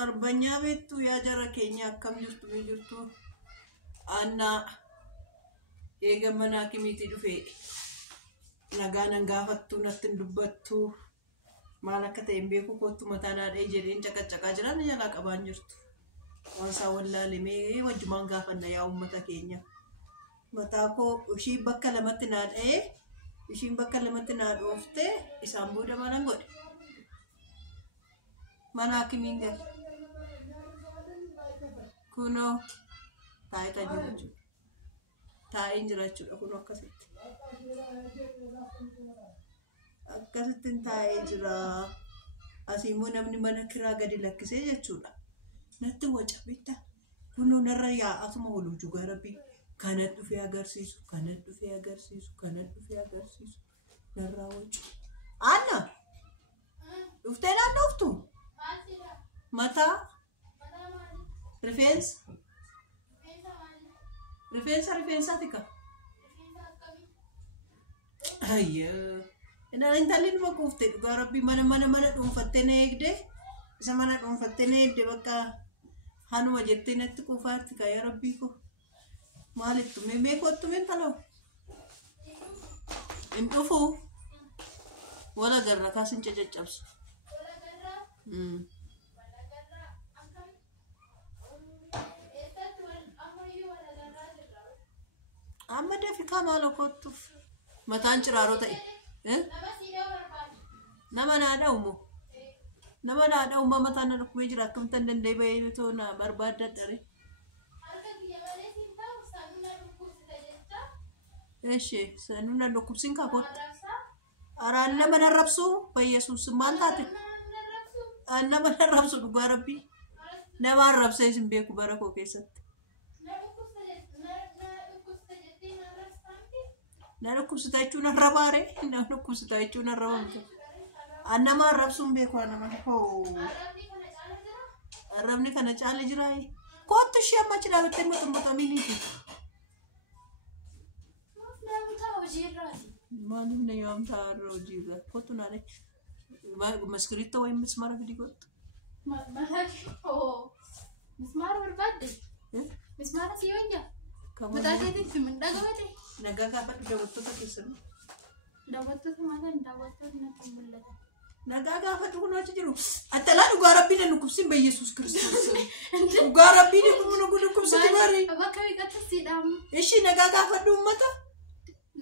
Arbanya beektu yaa jara keenya akkam jirtu mee jirtu Anna eega manaa kimiitii dhufe nagaa nan gaafattu natti hin dubbattu maal akka ta'e hin beeku kottu mataa naadhee jedheen caqacaqaa jiran jalaa qabaan jirtu waan isaa wallaalee wajjumaan gaafanna yaa uummata keenya mataa koo ishii bakka lamatti naadhee ishiin bakka lamatti naadhoofte isaan booda malan godhe manaa kimiin gal kuno taa'ee jiru taa'ee jirachuudha kuno akkasittiin taa'ee jira asii immoo namni mana kiraa gadi lakkisee jechuudha natti waca bitta kuno narra yaa'atuma oluu juga rabbi kana dhufee agarsiisu narra wacu Anna dhuftee naannoftu mataa rifeensa tika ayya ina intalin ma kufte dhugaa rabbi mana dhuunfattee na eegde isa mana dhuunfattee na eegde bakka hanuma jettee natti kufaatti ka yaa rabbii ko maalittu mee kottu men talaw in dhufu wala garra kaasin caccabsu amma dafi kamaalo kottuuf mataan ciraaroo ta'e nama naadha umma mataan na dhukkubee jira akkamtan danda'e bahee too na barbaadadhare eeshe sanuu na dhukkubsiin kaa kottu araan nama narrabsu bayyesuus maal taate nama narrabsu dhugaa rabbii nama arrabsee isin beeku bara koo keessatti Nana kusitaichuna rabare, nana kusitaichuna rabamte. Anama rabsum beku anama ho. Arabni kana chale jirai. Kottu shia machida bette mutumata militi. Manu ne yam ta rojira. Kottu nane. Maskrito wa mismara vidi kottu. Oh. Mismara berbade. Mismara siyonya. Mudakete simendagawate. Nagaa gaafadhu daawwattoota keessan. Daawwattoota maal daawwattoota natti mul'ata. Nagaa gaafadhu kun achi jiru. Attalaa dhugaa rabbiin nu kubsin ba Yesuus Kiristoos. Dhugaa rabbiin nu kubsin bari. Bakka biqilta siidhamu. Ishi nagaa gaafadhu uummata.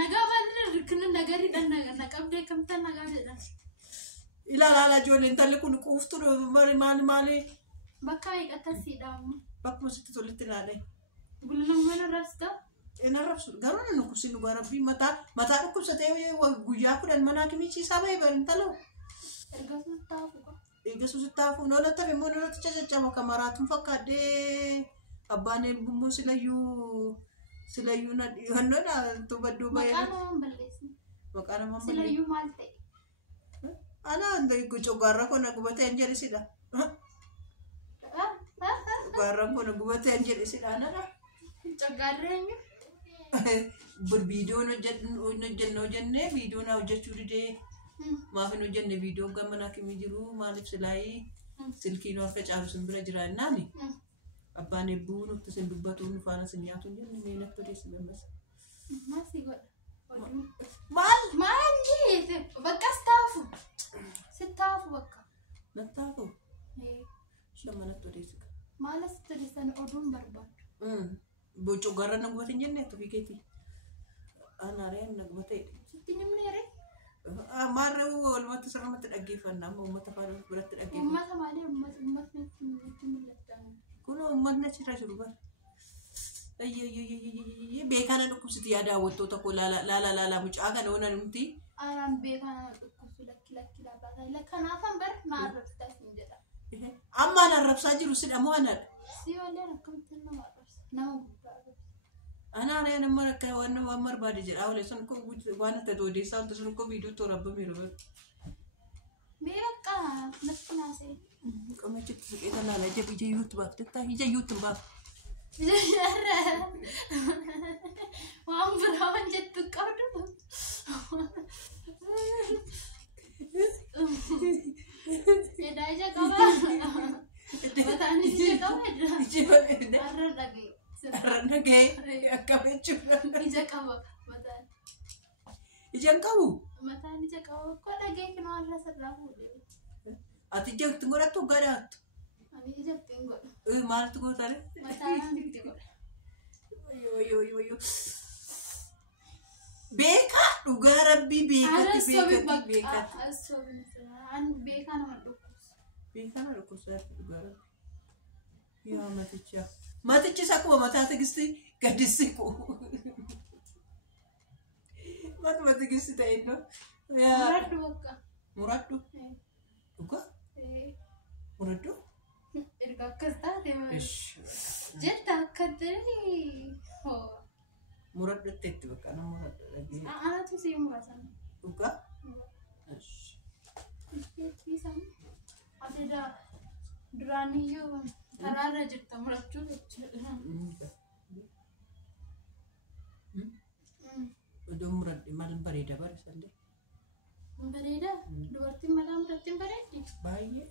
Nagaa baadiyyaa rikkina nagari dhan naqabdee kamta nagaa jedhan. Ilaala ijoolleen talli kun quuftu maali. Bakka biqilta siidhamu. Bakkuma sitti tolitti ilaalee. Bulummaan rasta. Ina rabsu garuu nu kubsin dhugaa rabbii mataa dhukkubsatee guyyaa kudhan manaa kimichiisaa bahee barin taloo. Ergasuu sittaafu noolatti hafe immoo noolatti caccaba kamaraatuun fakkaadhee abbaan eebbummoo silayyuu na dhiyoonnoodha tubadduu bahee. Maqaa namaan balleessi. Silayyuu maal ta'e? Ana cogaarra koo na gubatee hin jedhisidha. Cogaarra koo na gubatee hin jedhisidha anadha. Cogaarra eenyu? Viidiyoon hojjennee viidiyoon hojjechuu didee maaf hin hojjenne viidiyoo gammanaa kimii jiru maaliif silaayii silkiin harka caalu sin bira jira jennaani abbaan eebbuu nutti sin dubbatu nu faana sin nyaatu hin jenne mee natti odeessi gammasa. Maasii godha. Maal bakka sittaafu bakka. Nattaafu. Shamma natti odeessi. Maala sitti odeessan oduun barbaadu. Bocco garra na gubate hin jenne tufi keeti. Anaaree na gubate. Sitti nimneere. Maarree walumatti sirnumatti dhaggeeffannaa uummata faana biratti dhaggeeffanna. Uummata malee uummatni itti mul'atan. Kun uummatni achirra jiru bara. Beekana dhukkubsiti yaa daawwattoota koo laala mucaa kana oonan nuti. Anaan beekana dhukkubsu lakki laafaa. Kanaafan bara naarrabsitaa hin jedha. Amma naarrabsaa jiru sidha moo anaadha? Si walleen akkamitti nama arrabsa? Nama guddaa arrabsa. Anaan nama akka waan barbaade jedha wale sun ko waan itti odeessaa wanti sun ko viidiyoo toorabamee jiru. Mee bakka natti naasee. Qamachitti suqeeta laala ija yuutubaaf jettaa ija yuutubaaf. Waan biraa waan jettu qabdu. Eda ija qaba. qaba. Iji bareeda. Arra dhagee. Arra dhagee akkam jechuudha. Ija qaba mataan. Ijaan qabu. Mataan ija qaba. Ko dhagee kinoo arra sirraa fuudhee. Ati ija ittiin godhattu gadhaattu. Ani ija ittiin godha. Maaltu gootare? Mataan itti godha. Yoo. Beekaa dhugaa rabbii beekatti. An beekaa nama dhukkubsa. Beekaa nama dhukkubsa dhugaa rabbii. Yaa maticha. Matichis akkuma mataa tigisti gaddisi ku. Matuma tigisti ta'e iddoo. Muraddu bakka. Muraddu. Dhugaa? Muraddu? Erga akkas taate jetta akka ta'e. Muraddutti itti bakka nama muraddu. Anatu si muratan. Dhugaa? Asirra duraaniyyuu karaarra jirta murachuu jechuudha. Iddoo muradde maal bareeda barisallee. Bareeda? Dubartiin mataa muratti hin bareeddi? Baay'ee.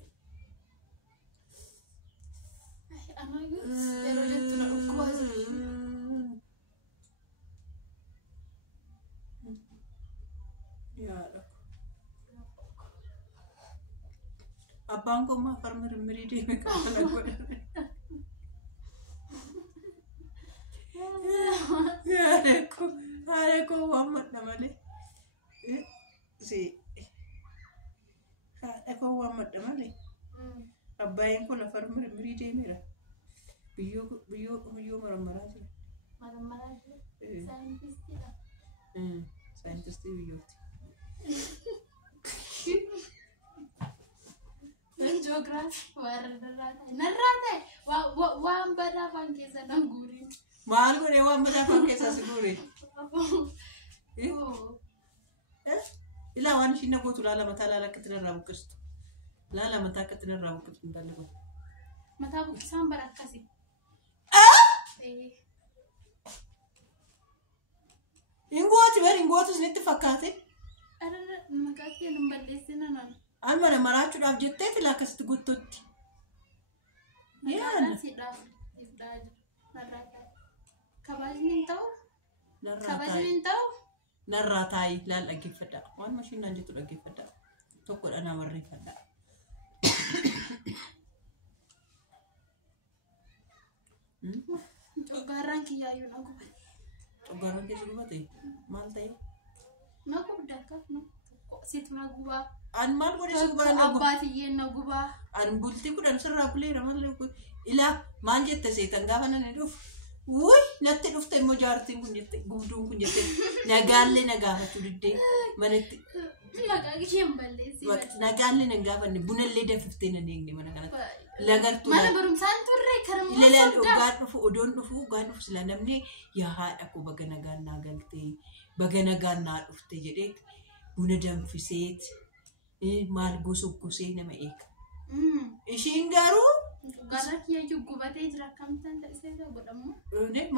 Ammayyuu yeroo jettu na dhukkubaa jiru. Abbaan koo maa afar mirmirii deeme kana godhame. Haadha koo waan madha malee. Haadha koo waan madha malee. Abbaan koo afar mirmirii deemeera. Biyyoo maramaraa jira. Maramaraa jira? Saayintistiidha. Saayintistii biyyooti. Ji'oogiraafii warra narraa ta'e waan badaa afaan keessa nan guuriin. Maal godhee waan badaa afaan keessa si guuriin? Ilaa waan ishiin nagootu laala mataa laala akka itti narraa buqqistu. Laala mataa akka itti narraa buqqistu hin dallee godhu. Mataa buqqisaan bara akkasii. Ingootu isinitti fakkaate. Maqaa kee nun balleessina nan. Mana maraachuudhaaf jettee fila akkasitti guutuutti. Maqaan siidhaaf ifdaa jira. Narraa taa'e. Kabaajni hin ta'u? Kabajni hin ta'u? Narraa taa'e laal dhaggeeffadha. Waan mashiinaan jettu dhaggeeffadha. Tokkodha nama barreeffadha. Coggaarraan kiyyaayyuu na gubate. Coggaarraan keessa gubate? Maal ta'e? Na gubda akkas na. Situ na gubaa. An maal godhe si gubaa na gubaa? Abbaatiyyeen na gubaa. An bultii kudhan sirraa buleera malee ilaa maal jette seetan gaafa nan dhufu. Wuy natti dhufte immoo jaartiin kun jette gubduun kun jette nagaallee na gaafatu diddee manatti. Maqaa kee hin balleessi. Nagaallee na gaafanne bunallee danfiftee na deegne mana kanatti. Lagartuu mana barumsaan turre karaa ilaalaan dhugaan dhufu odoon dhufu dhugaan dhufu sila namni yaa haadha koo baga nagaan naa galtee baga nagaan naa dhufte jedhee buna danfiseet maal gosee nama eega. Ishiin garuu gara kiyyayyuu gubatee jira akkamittaan ta'isee godhamu.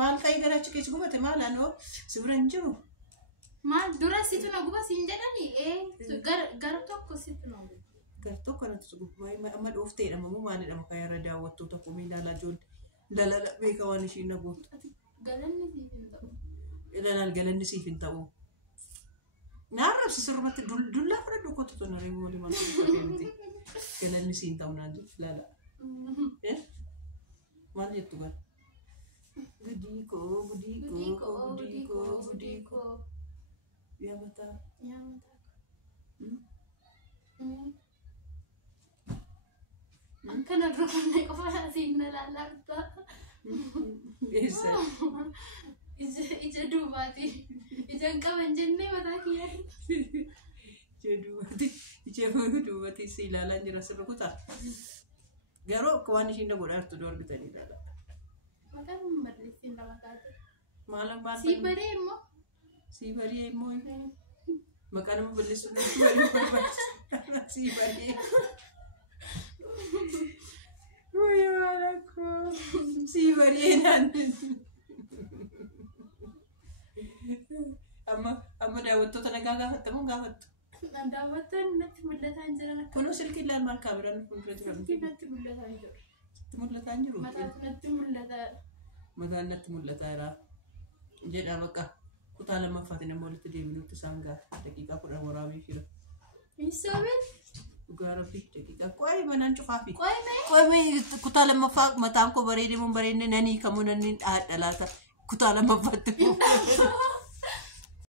Maal ta'e garachi keessa gubate maal anoo si bira hin jiru. Maal dura situ na guba siin jedhanii gara tokko situ na guba. Gara tokko natti si guba amma dhoofteedha moo maalidha maqaa irra daawwattoota komii ilaalaa ijoollee dalala beeka waan ishiin na gootu. Galanni siif hin ta'u. Ilaalaan galanni siif hin ta'u. Naarrabsi sirrumatti dullaa fudhadhu kottu tona reebu walii maal galanni siif hin ta'u naan jedhu ilaala. Maal jettu gara? Budikoo. Yaa mataa. Akkana durannee qofa asiin na laallabta. Eessa? Ija duubaati. Ijaan qaban jennee mataa kiyyaa. Ija duubaati si ilaalaa jira sirra kutaa. Garuu akka waan ishiin na godhaartu doorbitanii ilaala. Maqaan hin barreessin nama kaate. Maalaan baal Sii baree immoo. Sii baree immoo. Maqaa nama balleessu natti baree barbaachisa. Sii baree. Wayii maalaan koo. Sii baree naan. Amma daawwattoota nagaa gaafattamu gaafattu. Daawwattoonni natti mul'ataa hin jiran akka. Kunoo silkii ilaal maal kaameraan fuuldura jiran. Silkii natti mul'ataa hin jiru. mul'ataa hin jiru. Mataatu natti mul'ata. Mataan natti mul'ataa jira. Jedha bakka kutaa lammaffaatiin immoo walitti deebinuutti isaan ga'a daqiiqaa 10 waraabee jira. Isabel. Dhugaa rabbi daqiiqaa qo'ee manaan cufaafi. Qoyme Kutaa lammaffaa mataan koo bareedee mun bareedne nanii kamuu nanni dhaadha laata kutaa lammaffaatti.